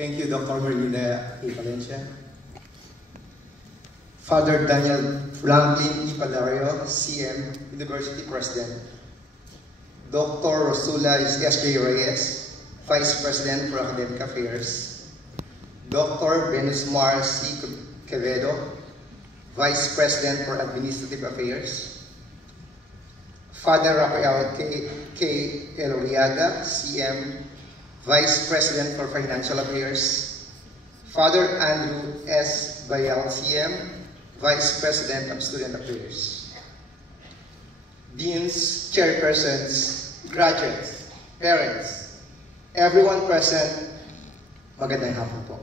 Thank you, Dr. Marina A. Valencia. Father Daniel Franklin E. Palario, CM, University President. Dr. Rosula S.J. Reyes, Vice President for Academic Affairs. Dr. Benusmar C. Quevedo, Vice President for Administrative Affairs. Father Rafael K. Eloriaga, CM, Vice President for Financial Affairs. Father Andrew S. Bayal, CM, Vice President of Student Affairs. Deans, chairpersons, graduates, parents, everyone present, magandang hapon po.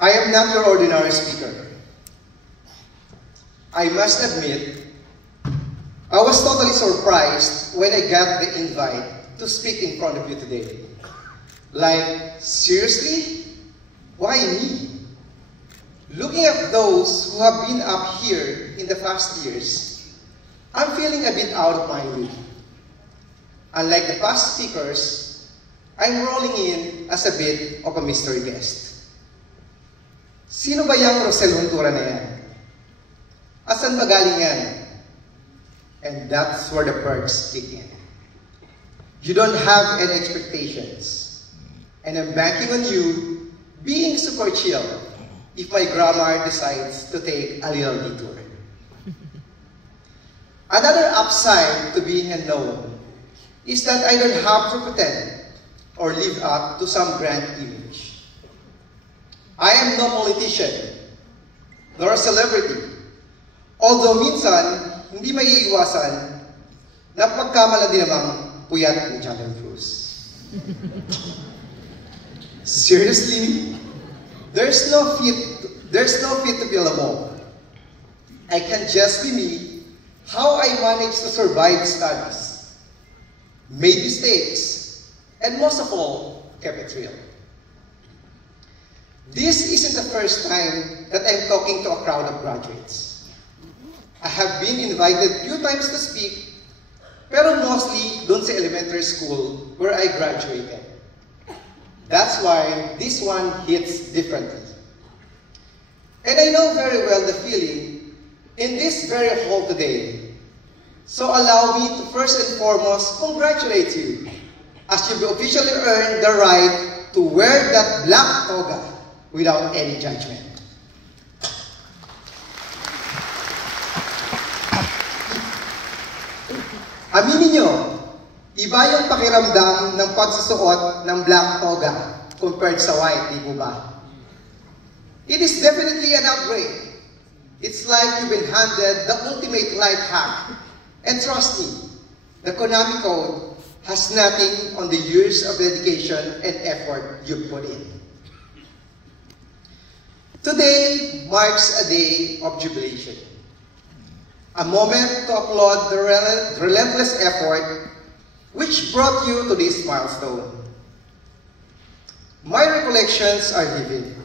I am not your ordinary speaker. I must admit, I was totally surprised when I got the invite to speak in front of you today. Like, seriously? Why me? Looking at those who have been up here in the past years, I'm feeling a bit out of my league. Unlike the past speakers, I'm rolling in as a bit of a mystery guest. Sino ba yung Rosel Ventura na yan? Asan ba galing yan? And that's where the perks kick in. You don't have any expectations. And I'm banking on you being super chill if my grammar decides to take a little detour. Another upside to being unknown is that I don't have to pretend or live up to some grand image. I am no politician, nor a celebrity. Although minsan, hindi may iiwasan na pagkamala din namang puyat ni Jonathan Cruz. Seriously? There's no fit to fill a mold. I can just be me, how I managed to survive studies, made mistakes, and most of all, kept it real. This isn't the first time that I'm talking to a crowd of graduates. I have been invited few times to speak, pero mostly doon sa elementary school where I graduated. That's why this one hits differently. And I know very well the feeling in this very hall today. So allow me to first and foremost congratulate you as you've officially earned the right to wear that black toga without any judgment. Aminin nyo, iba yung pakiramdam ng pagsusuot ng black toga compared sa white, di po ba? It is definitely an upgrade. It's like you've been handed the ultimate life hack. And trust me, the Konami Code has nothing on the years of dedication and effort you've put in. Today marks a day of jubilation. A moment to applaud the relentless effort which brought you to this milestone. My recollections are vivid.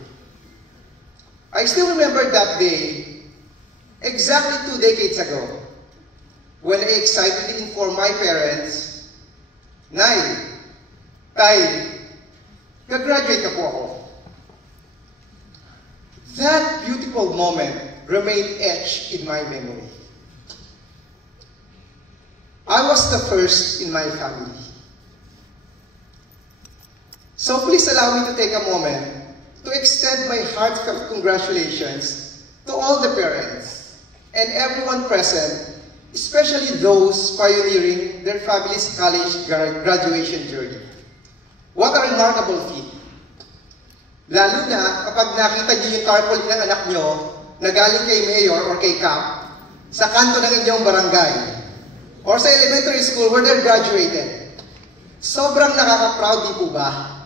I still remember that day, exactly 2 decades ago, when I excitedly informed my parents, Nay, Tay, gagraduate na po ako. That beautiful moment remained etched in my memory. I was the first in my family. So please allow me to take a moment to extend my heartfelt congratulations to all the parents and everyone present, especially those pioneering their family's college graduation journey. What a remarkable feat! Lalo na kapag nakita niyo yung tarpaulin ng anak niyo na galing kay Mayor or kay Cap sa kanto ng inyong barangay or sa elementary school where they graduated. Sobrang nakaka-proud, di po ba?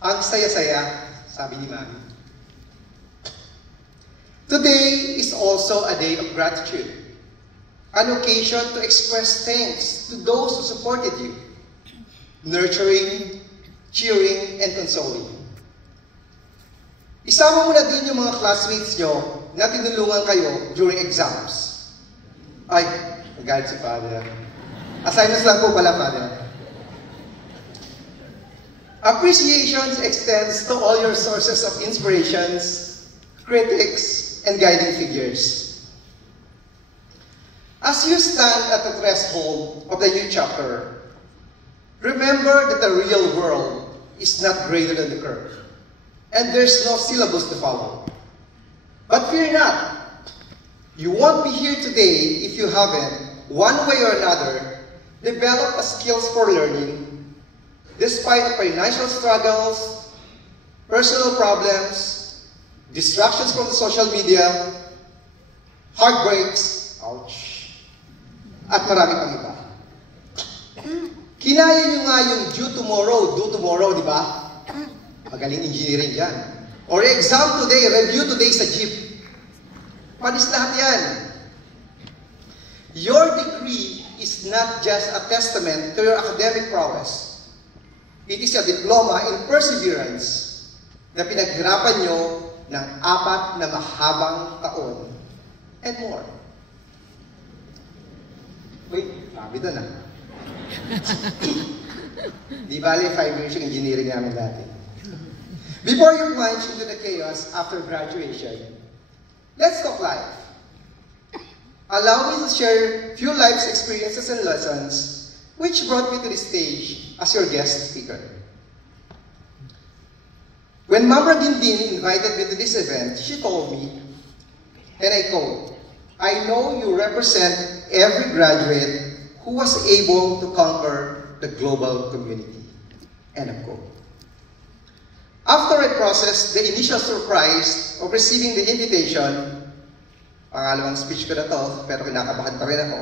Ang saya-saya, sabi ni Mami. Today is also a day of gratitude, an occasion to express thanks to those who supported you, nurturing, cheering, and consoling. Isama mo na din yung mga classmates nyo na tinulungan kayo during exams. Ay, nagalit si Father. Assignments lang po pala, Father. Appreciation extends to all your sources of inspirations, critics, and guiding figures. As you stand at the threshold of the new chapter, remember that the real world is not graded on the curve, and there's no syllabus to follow. But fear not. You won't be here today if you haven't, one way or another, developed skills for learning, despite financial struggles, personal problems, distractions from the social media, heartbreaks, ouch, at marami pang iba. Kinaya nyo nga yung do tomorrow, di ba? Magaling engineering yan. Or exam today, review today sa jeep. Panis lahat yan. Your degree is not just a testament to your academic prowess. It is a diploma in perseverance na pinaghirapan nyo ng 4 na mahabang taon and more. Wait, sabi doon ah. Di bali 5 years yung engineering namin dati. Before you plunge into the chaos after graduation, let's talk life. Allow me to share few life's experiences and lessons which brought me to this stage as your guest speaker. When Ma'am Radindin invited me to this event, she told me, and I quote, "I know you represent every graduate who was able to conquer the global community." End of quote. After I processed the initial surprise of receiving the invitation, pangalawang speech ko na to, pero kinakabahan pa rin ako.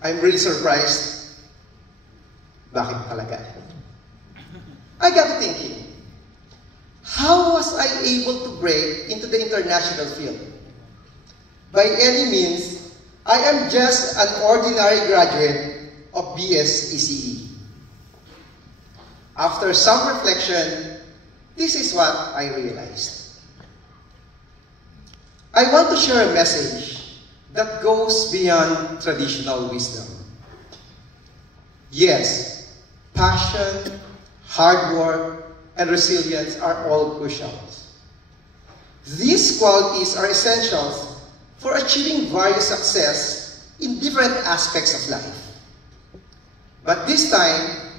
I'm really surprised. Bakit talaga? I got thinking, how was I able to break into the international field? By any means, I am just an ordinary graduate of BS ECE. After some reflection, this is what I realized. I want to share a message that goes beyond traditional wisdom. Yes, passion, hard work, and resilience are all crucial. These qualities are essentials for achieving various success in different aspects of life. But this time,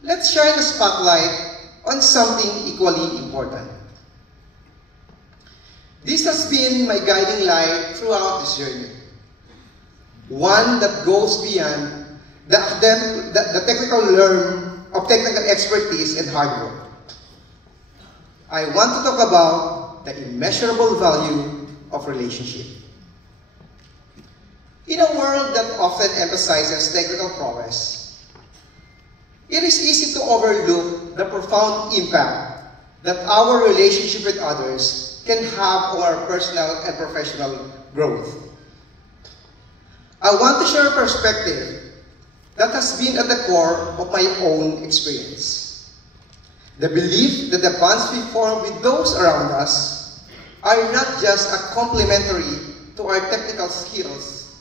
let's shine a spotlight on something equally important. This has been my guiding light throughout this journey. One that goes beyond the technical realm of technical expertise and hard work. I want to talk about the immeasurable value of relationship. In a world that often emphasizes technical prowess, it is easy to overlook the profound impact that our relationship with others can have on our personal and professional growth. I want to share a perspective that has been at the core of my own experience. The belief that the bonds we form with those around us are not just a complementary to our technical skills,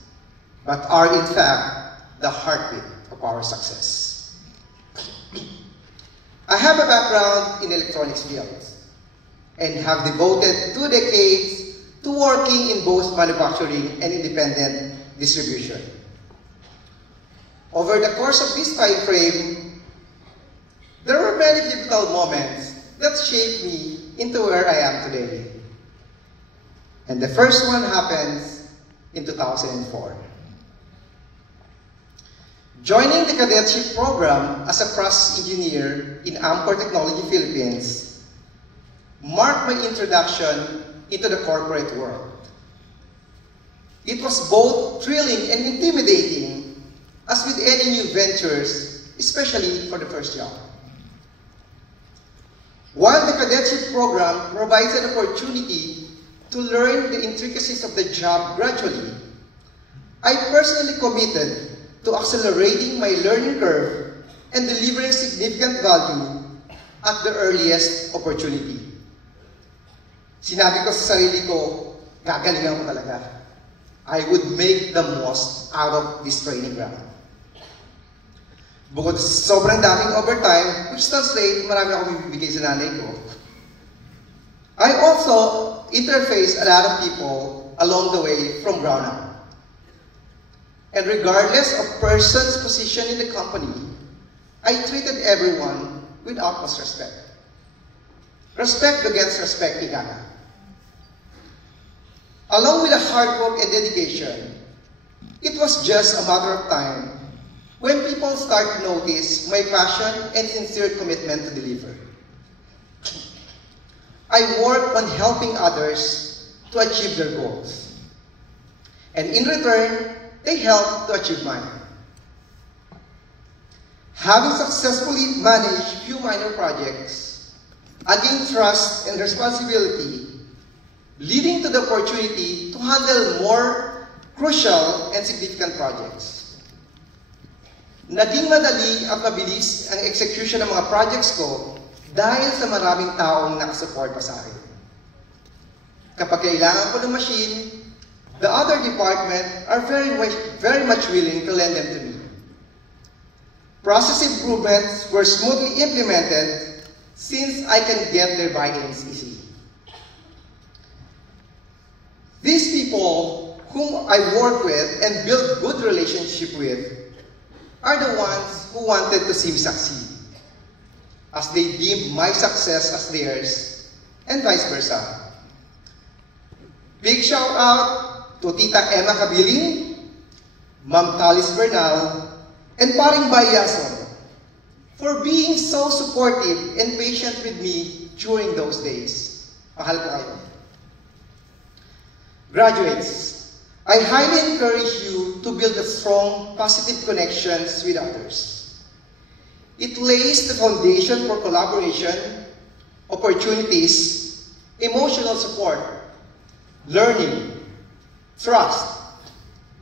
but are in fact the heartbeat of our success. I have a background in electronics fields and have devoted 2 decades to working in both manufacturing and independent distribution. Over the course of this time frame, there were many difficult moments that shaped me into where I am today. And the first one happens in 2004. Joining the cadetship program as a process engineer in Amcor Technology Philippines marked my introduction into the corporate world. It was both thrilling and intimidating, as with any new ventures, especially for the first job. While the cadetship program provides an opportunity to learn the intricacies of the job gradually, I personally committed to accelerating my learning curve and delivering significant value at the earliest opportunity. Sinabi ko sa sarili ko, gagalingan ko talaga. I would make the most out of this training ground. Bukod sa sobrang daming overtime, which translate, marami ako bibigay sa nanay ko. I also interface a lot of people along the way from ground up. And regardless of person's position in the company, I treated everyone with utmost respect. Respect begets respect, ika nga. Along with the hard work and dedication, it was just a matter of time when people start to notice my passion and sincere commitment to deliver. I work on helping others to achieve their goals. And in return, they help to achieve mine. Having successfully managed few minor projects, I gained trust and responsibility, leading to the opportunity to handle more crucial and significant projects. Naging madali at mabilis ang execution ng mga projects ko dahil sa maraming taong nakasuporta sa akin. Kapag kailangan ko ng machine, the other department are very much willing to lend them to me. Process improvements were smoothly implemented since I can get their buy-ins easily. These people whom I work with and build good relationship with are the ones who wanted to see me succeed, as they deem my success as theirs, and vice versa. Big shout out to Tita Emma Cabiling, Ma'am Talis Bernal, and Paring Bayason for being so supportive and patient with me during those days. Mahal ko kayo. Graduates, I highly encourage you to build a strong, positive connections with others. It lays the foundation for collaboration, opportunities, emotional support, learning, trust,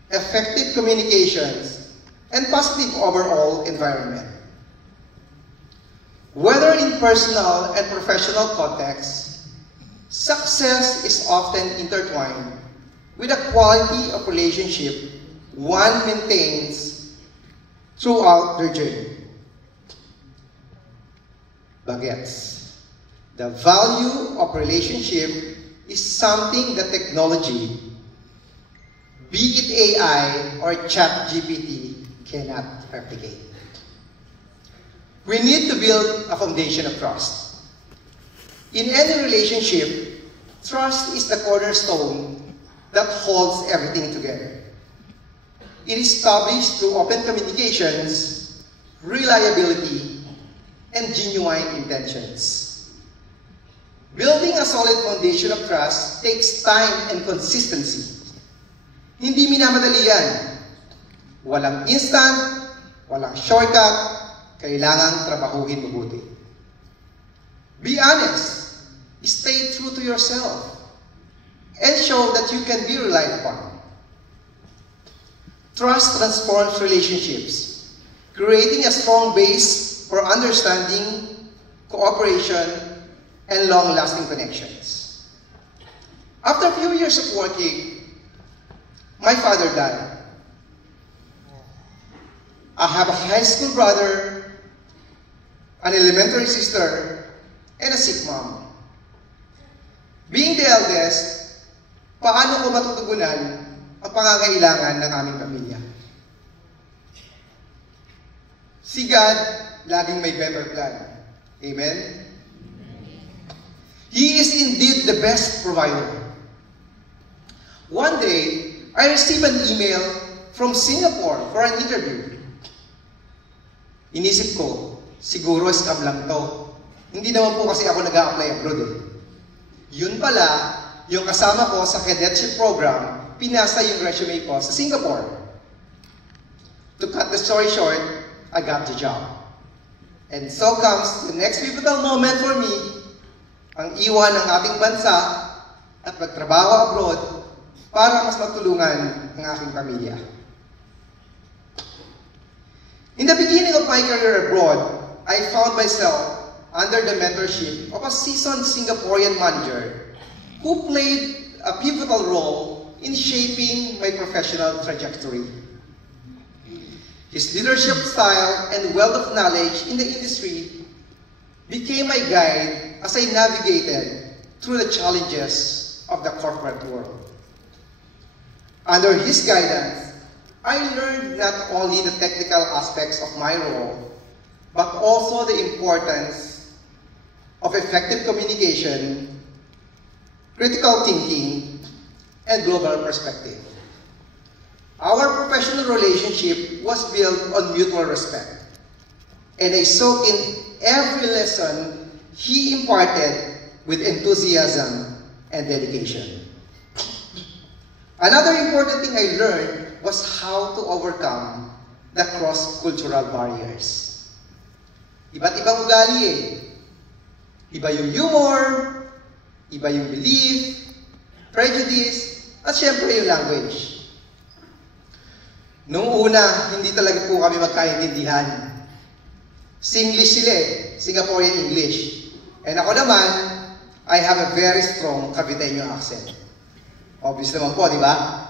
effective communications, and positive overall environment. Whether in personal and professional contexts, success is often intertwined with the quality of relationship one maintains throughout their journey. Bagets. The value of relationship is something that technology, be it AI or ChatGPT, cannot replicate. We need to build a foundation of trust. In any relationship, trust is the cornerstone that holds everything together. It is established through open communications, reliability, and genuine intentions. Building a solid foundation of trust takes time and consistency. Hindi minamadali yan. Walang instant, walang shortcut, kailangang trabahuhin mabuti. Be honest, stay true to yourself, and show that you can be relied upon. Trust transforms relationships, creating a strong base for understanding, cooperation, and long-lasting connections. After a few years of working, my father died. I have a high school brother, an elementary sister, and a sick mom. Being the eldest, paano ko matutugunan ang pangangailangan ng aming pamilya? Si God, laging may better plan. Amen? He is indeed the best provider. One day, I received an email from Singapore for an interview. Inisip ko, siguro scam lang to. Hindi naman po kasi ako nag-a-apply abroad eh. Yun pala, yung kasama ko sa cadetship program, pinasa yung resume ko sa Singapore. To cut the story short, I got the job. And so comes the next pivotal moment for me, ang iwan ng ating bansa at magtrabaho abroad para mas matulungan ang aking pamilya. In the beginning of my career abroad, I found myself under the mentorship of a seasoned Singaporean manager who played a pivotal role in shaping my professional trajectory. His leadership style and wealth of knowledge in the industry became my guide as I navigated through the challenges of the corporate world. Under his guidance, I learned not only the technical aspects of my role, but also the importance of effective communication, critical thinking, and global perspective. Our professional relationship was built on mutual respect, and I soaked in every lesson he imparted with enthusiasm and dedication. Another important thing I learned was how to overcome the cross-cultural barriers. Iba't ibang ugali eh. Iba yung humor, iba yung belief, prejudice, at syempre yung language. Noong una, hindi talaga po kami magkaintindihan. Singlish sila eh, Singaporean English. And ako naman, I have a very strong Caviteño accent. Obvious naman po, di ba?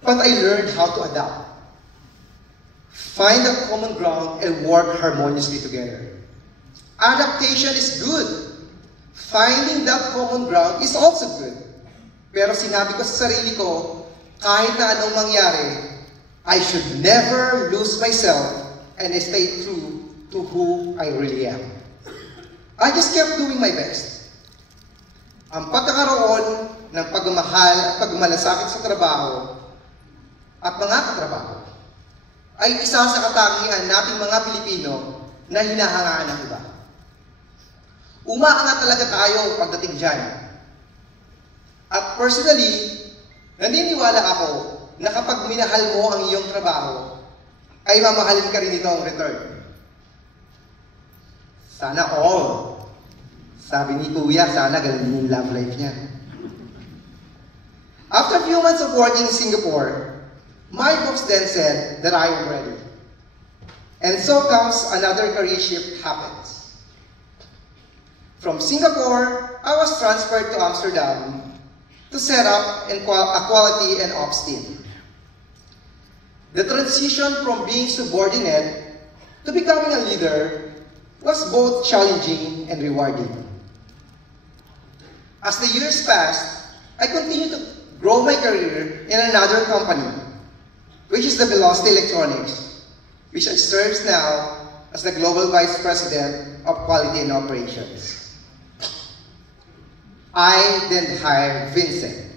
But I learned how to adapt. Find a common ground and work harmoniously together. Adaptation is good. Finding that common ground is also good. Pero sinabi ko sa sarili ko, kahit na anong mangyari, I should never lose myself and stay true to who I really am. I just kept doing my best. Ang pagkakaroon ng pagmamahal at pagmalasakit sa trabaho at mga katrabaho ay isa sa katangian nating mga Pilipino na hinahangaan ng iba. Umaangat talaga tayo pagdating dyan. At personally, naniniwala ako na kapag minahal mo ang iyong trabaho, ay mamahalin ka rin ito ang return. Sana all. Sabi ni Kuya, sana ganun yung love life niya. After a few months of working in Singapore, my boss then said that I am ready. And so comes another career shift happens. From Singapore, I was transferred to Amsterdam to set up a quality and ops team. The transition from being subordinate to becoming a leader was both challenging and rewarding. As the years passed, I continued to grow my career in another company, which is the Velocity Electronics, which serves now as the Global Vice President of Quality and Operations. I then hired Vincent,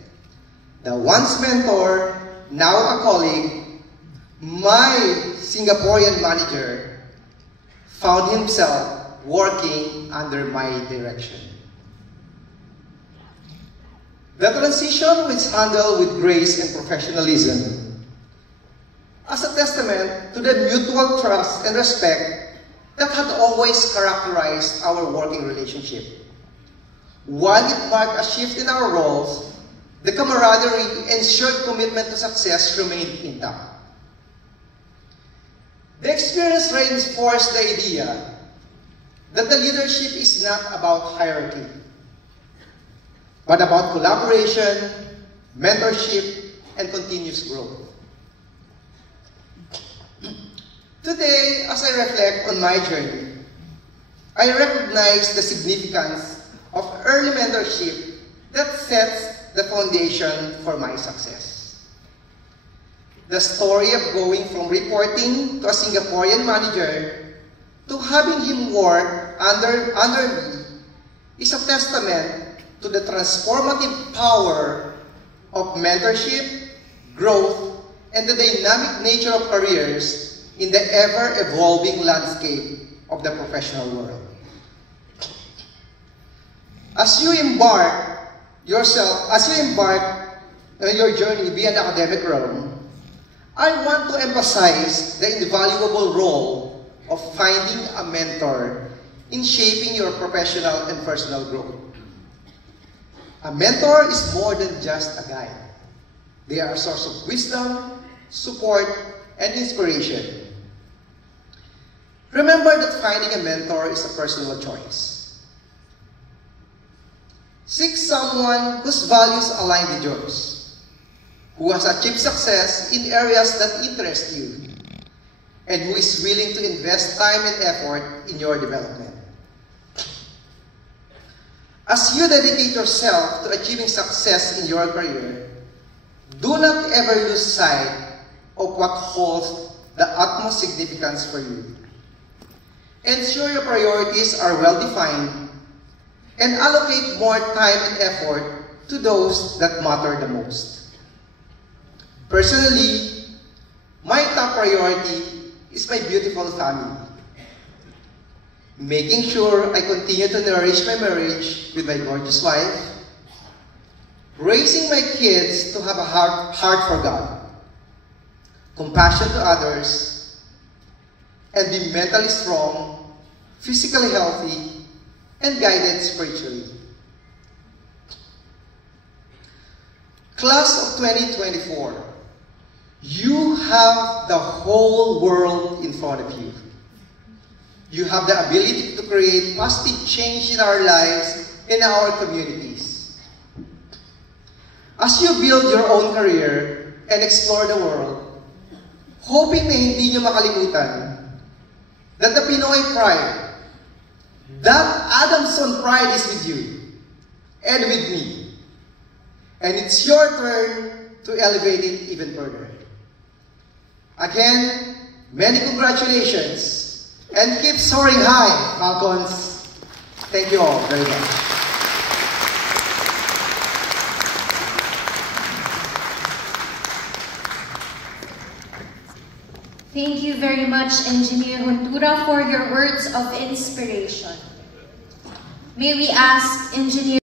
the once mentor, now a colleague. My Singaporean manager found himself working under my direction. The transition was handled with grace and professionalism as a testament to the mutual trust and respect that had always characterized our working relationship. While it marked a shift in our roles, the camaraderie and shared commitment to success remained intact. The experience reinforced the idea that the leadership is not about hierarchy, but about collaboration, mentorship, and continuous growth. Today, as I reflect on my journey, I recognize the significance of early mentorship that sets the foundation for my success. The story of going from reporting to a Singaporean manager to having him work under me is a testament to the transformative power of mentorship, growth, and the dynamic nature of careers in the ever-evolving landscape of the professional world. As you embark on your journey beyond academic realm, I want to emphasize the invaluable role of finding a mentor in shaping your professional and personal growth. A mentor is more than just a guide. They are a source of wisdom, support, and inspiration. Remember that finding a mentor is a personal choice. Seek someone whose values align with yours, who has achieved success in areas that interest you, and who is willing to invest time and effort in your development. As you dedicate yourself to achieving success in your career, do not ever lose sight of what holds the utmost significance for you. Ensure your priorities are well defined and allocate more time and effort to those that matter the most. Personally, my top priority is my beautiful family. Making sure I continue to nourish my marriage with my gorgeous wife, raising my kids to have a heart for God, compassion to others, and be mentally strong, physically healthy, and guided spiritually. Class of 2024, you have the whole world in front of you. You have the ability to create positive change in our lives, in our communities. As you build your own career and explore the world, hoping na hindi nyo makalimutan that the Pinoy pride, that Adamson pride is with you and with me. And it's your turn to elevate it even further. Again, many congratulations. And keep soaring high, Falcons. Thank you all very much. Thank you very much, Engineer Hontura, for your words of inspiration. May we ask Engineer